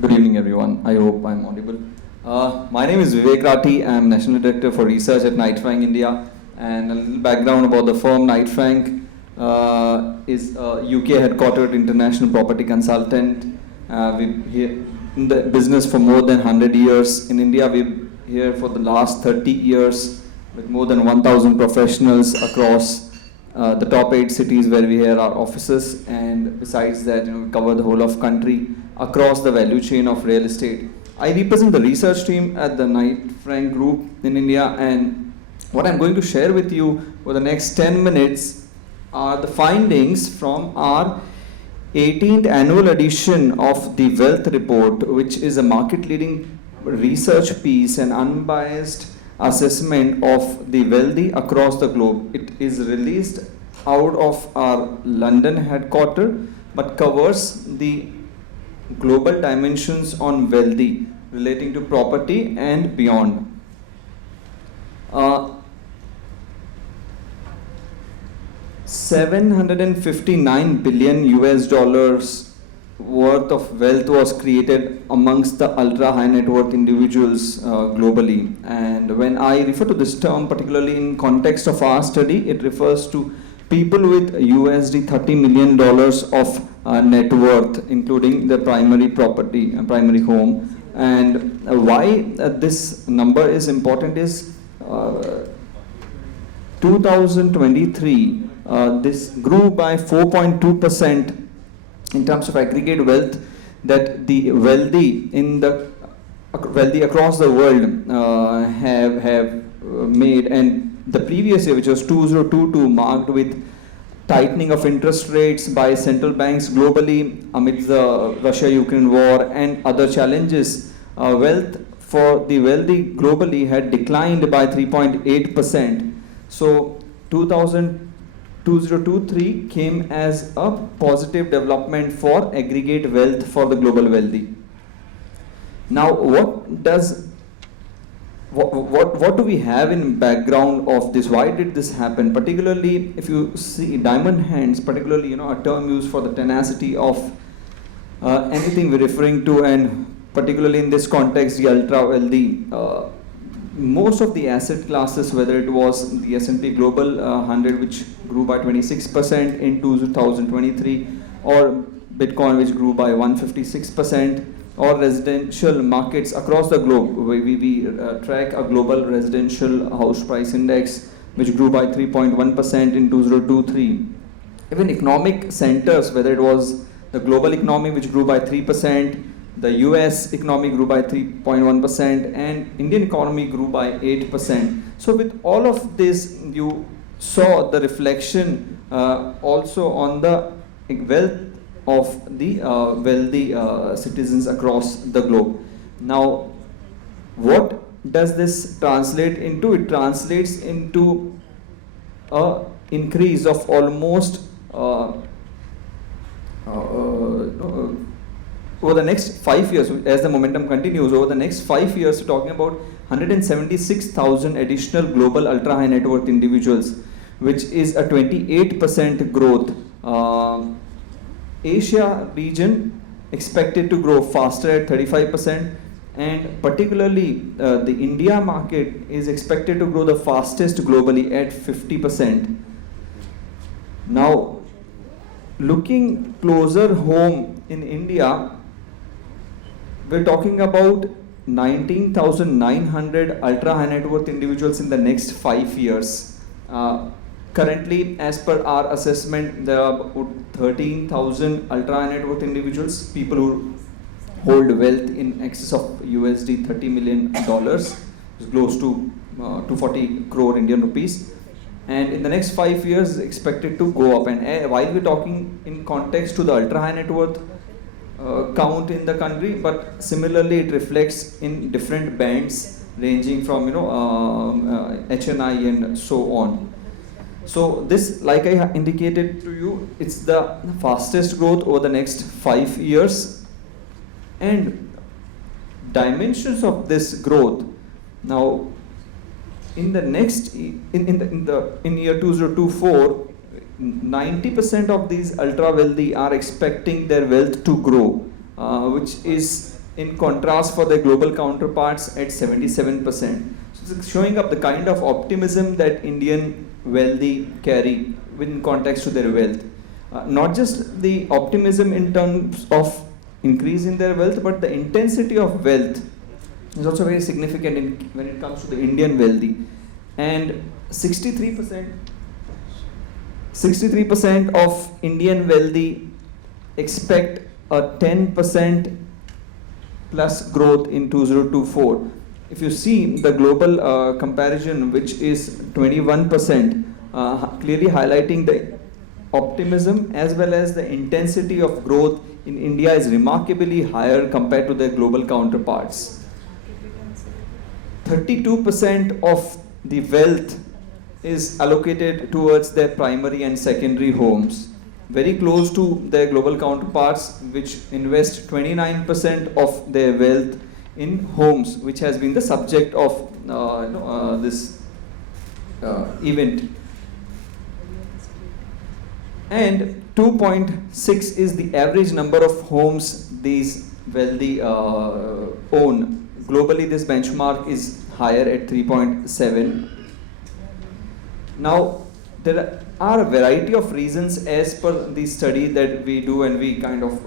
Good evening, everyone. I hope I'm audible. My name is Vivek Rathi. I'm National Director for Research at Knight Frank India. And a little background about the firm. Knight Frank is a UK headquartered international property consultant. We've here in the business for more than 100 years. In India, we're here for the last 30 years with more than 1,000 professionals across the top 8 cities where we have our offices. And besides that, we cover the whole of country across the value chain of real estate. I represent the research team at the Knight Frank Group in India, and what I'm going to share with you for the next 10 minutes are the findings from our 18th annual edition of the Wealth Report, which is a market-leading research piece and unbiased assessment of the wealthy across the globe. It is released out of our London headquarters, but covers the global dimensions on wealthy relating to property and beyond. 759 billion US dollars worth of wealth was created amongst the ultra high net worth individuals globally. And when I refer to this term, particularly in context of our study, it refers to people with USD $30 million of net worth, including the primary property, primary home. And why this number is important is 2023, this grew by 4.2% in terms of aggregate wealth that the wealthy across the world have made. And the previous year, which was 2022, marked with tightening of interest rates by central banks globally amidst the Russia-Ukraine war and other challenges. Wealth for the wealthy globally had declined by 3.8%. So 2023 came as a positive development for aggregate wealth for the global wealthy. Now, what do we have in background of this? Why did this happen? Particularly, if you see diamond hands, particularly a term used for the tenacity of anything we're referring to, and particularly in this context, the ultra wealthy. Most of the asset classes, whether it was the S&P Global 100, which grew by 26% in 2023, or Bitcoin, which grew by 156%, or residential markets across the globe. We track a global residential house price index, which grew by 3.1% in 2023. Even economic centers, whether it was the global economy, which grew by 3%, the US economy grew by 3.1%, and Indian economy grew by 8%. So with all of this, you saw the reflection also on the wealth of the wealthy citizens across the globe. Now, what does this translate into? It translates into an increase of almost over the next 5 years, as the momentum continues, over the next 5 years, we're talking about 176,000 additional global ultra high net worth individuals, which is a 28% growth. Asia region expected to grow faster at 35%, and particularly the India market is expected to grow the fastest globally at 50%. Now, looking closer home in India, we're talking about 19,900 ultra high net worth individuals in the next 5 years. Currently, as per our assessment, there are about 13,000 ultra high net worth individuals, people who hold wealth in excess of USD $30 million, close to 240 crore Indian rupees. And in the next 5 years, expected to go up. And while we're talking in context to the ultra high net worth count in the country, but similarly it reflects in different bands ranging from HNI and so on. So this, like I indicated to you, it's the fastest growth over the next 5 years, and dimensions of this growth. Now, in the next in year 2024, 90% of these ultra wealthy are expecting their wealth to grow, which is in contrast for their global counterparts at 77%. So it's showing up the kind of optimism that Indian wealthy carry in context to their wealth. Not just the optimism in terms of increase in their wealth, but the intensity of wealth is also very significant when it comes to the Indian wealthy. And 63% of Indian wealthy expect a 10% plus growth in 2024. If you see the global comparison, which is 21%, clearly highlighting the optimism as well as the intensity of growth in India is remarkably higher compared to their global counterparts. 32% of the wealth is allocated towards their primary and secondary homes, very close to their global counterparts, which invest 29% of their wealth in homes, which has been the subject of this event. And 2.6 is the average number of homes these wealthy own. Globally, this benchmark is higher at 3.7. Now, there are a variety of reasons as per the study that we do, and we kind of,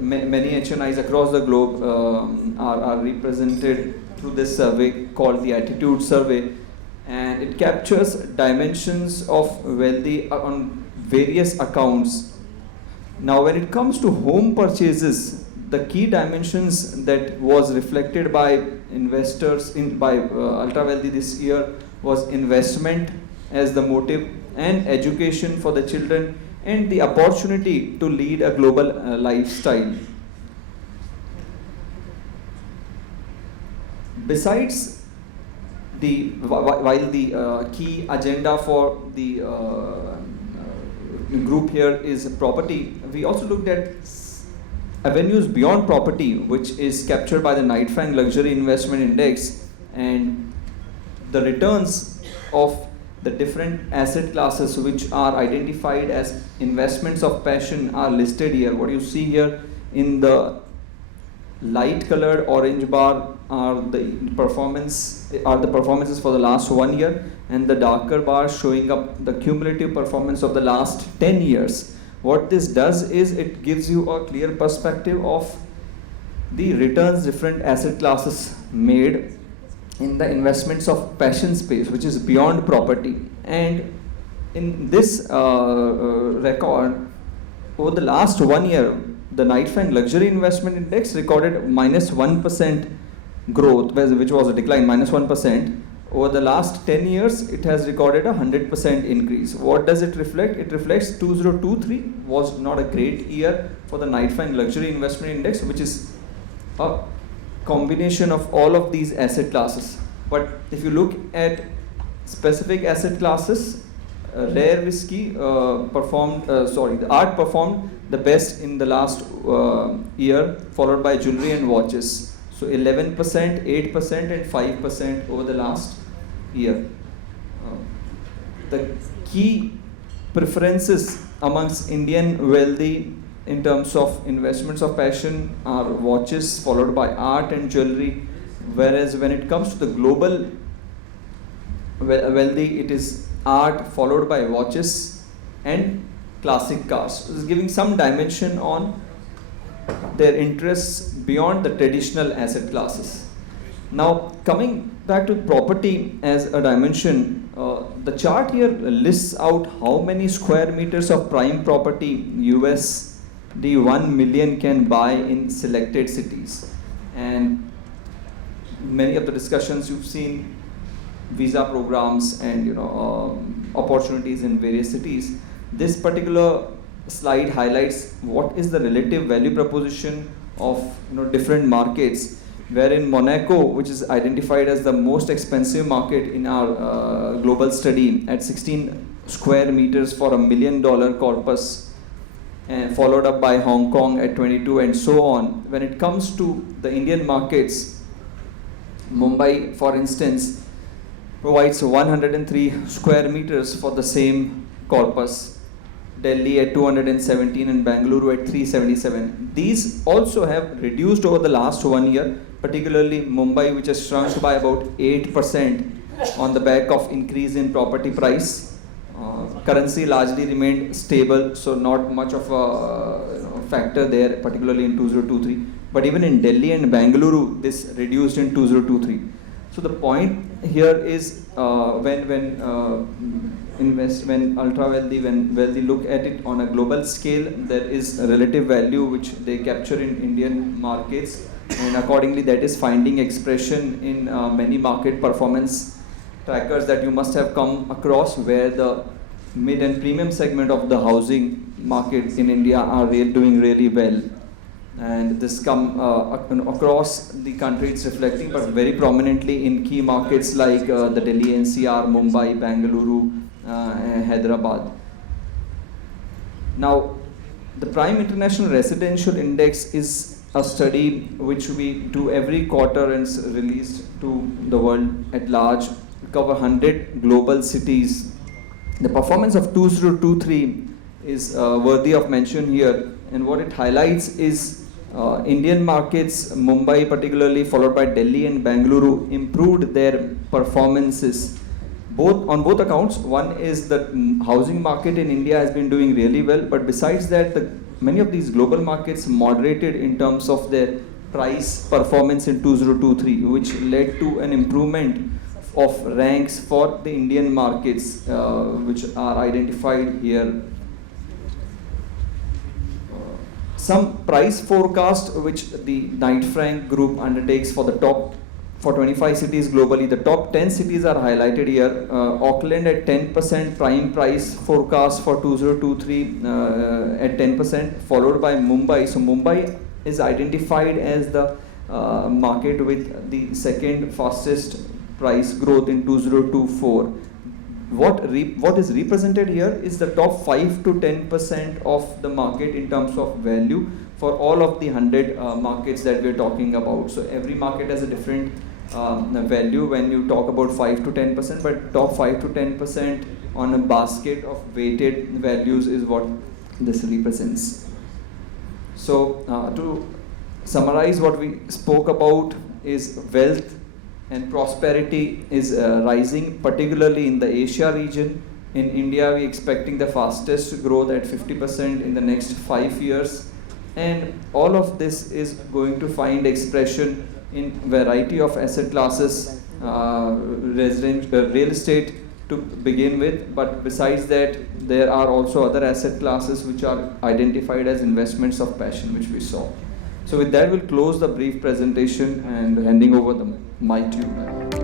many HNIs across the globe are represented through this survey called the Attitude Survey, and it captures dimensions of wealthy on various accounts. Now, when it comes to home purchases, the key dimensions that was reflected by investors by ultra wealthy this year was investment as the motive, and education for the children, and the opportunity to lead a global lifestyle. Besides while the key agenda for the group here is property, we also looked at avenues beyond property, which is captured by the Knight Frank Luxury Investment Index, and the returns of the different asset classes which are identified as investments of passion are listed here. What you see here in the light colored orange bar are the performances for the last 1 year, and the darker bar showing up the cumulative performance of the last 10 years. What this does is it gives you a clear perspective of the returns different asset classes made in the investments of passion space, which is beyond property. And in this record, over the last 1 year, the Knight Frank Luxury Investment Index recorded -1% growth, which was a decline, -1%. Over the last 10 years, it has recorded a 100% increase. What does it reflect? It reflects 2023 was not a great year for the Knight Frank Luxury Investment Index, which is a combination of all of these asset classes. But if you look at specific asset classes, rare whiskey the art performed the best in the last year, followed by jewelry and watches. So 11%, 8% and 5% over the last year. The key preferences amongst Indian wealthy in terms of investments of passion are watches, followed by art and jewelry, whereas when it comes to the global wealthy, it is art followed by watches and classic cars. This is giving some dimension on their interests beyond the traditional asset classes. Now, coming back to property as a dimension, the chart here lists out how many square meters of prime property USD 1 million can buy in selected cities. And many of the discussions you've seen, visa programs and opportunities in various cities. This particular slide highlights what is the relative value proposition of different markets, wherein Monaco, which is identified as the most expensive market in our global study at 16 square meters for $1 million corpus, and followed up by Hong Kong at 22 and so on. When it comes to the Indian markets, Mumbai, for instance, provides 103 square meters for the same corpus. Delhi at 217 and Bangalore at 377. These also have reduced over the last 1 year, particularly Mumbai, which has shrunk by about 8% on the back of increase in property price. Currency largely remained stable, so not much of a factor there, particularly in 2023. But even in Delhi and Bangalore, this reduced in 2023. So the point here is when ultra wealthy, when wealthy look at it on a global scale, there is a relative value which they capture in Indian markets, and accordingly that is finding expression in many market performance trackers that you must have come across, where the mid and premium segment of the housing markets in India are doing really well. And this come across the country, it's reflecting, but very prominently in key markets like the Delhi NCR, Mumbai, Bangalore, and Hyderabad. Now, the Prime International Residential Index is a study which we do every quarter and is released to the world at large. We cover 100 global cities. The performance of 2023 is worthy of mention here, and what it highlights is Indian markets, Mumbai particularly, followed by Delhi and Bangalore, improved their performances on both accounts. One is that housing market in India has been doing really well, but besides that, many of these global markets moderated in terms of their price performance in 2023, which led to an improvement of ranks for the Indian markets, which are identified here. Some price forecast which the Knight Frank group undertakes for 25 cities globally. The top 10 cities are highlighted here. Auckland at 10% prime price forecast for 2023 at 10%, followed by Mumbai. So Mumbai is identified as the market with the second fastest price growth in 2024. What is represented here is the top 5 to 10% of the market in terms of value for all of the 100 markets that we're talking about. So every market has a different value when you talk about 5 to 10%, but top 5 to 10% on a basket of weighted values is what this represents. So to summarize what we spoke about is wealth and prosperity is rising, particularly in the Asia region. In India, we're expecting the fastest growth at 50% in the next 5 years. And all of this is going to find expression in variety of asset classes, real estate to begin with, but besides that, there are also other asset classes which are identified as investments of passion, which we saw. So with that, we'll close the brief presentation and handing over the mic to you.